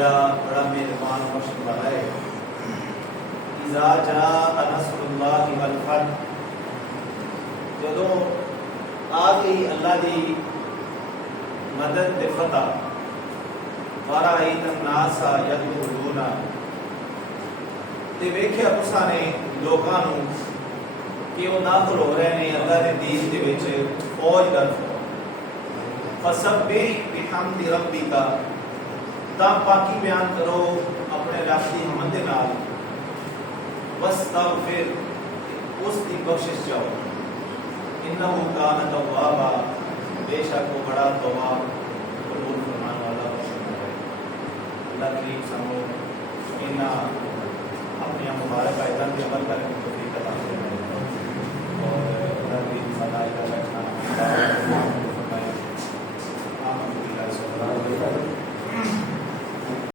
جڑا بڑا مہربان بخشن والا ہے. اذا جاء نصر اللہ والفتح، جدوں آ گئی اللہ دی مدد تے فتح. ورأیت الناس یدخلون، تے ویکھیا تساں نے لوکاں نوں کہ وہ داخل ہو رہے ہیں اللہ دے دین دے وچ فوج در فوج. فسبح بحمد ربک، تا پاکی بیان کرو اپنے رب دی حمد دے نال. واستغفر، اس دی بخشش چاہو. انہ کان توابا، بے شک وہ بڑا تواب قبول فرمان والا بخشنے والا ہے. اللہ کریم سانو انہاں اپنی مبارک آیتاں تے عمل کرنے کی توفیق عطا فرمائے اور اللہ کریم سدا کا رکھنا فرمائے. آمین باللہ صلی اللہ علیہ وسلم.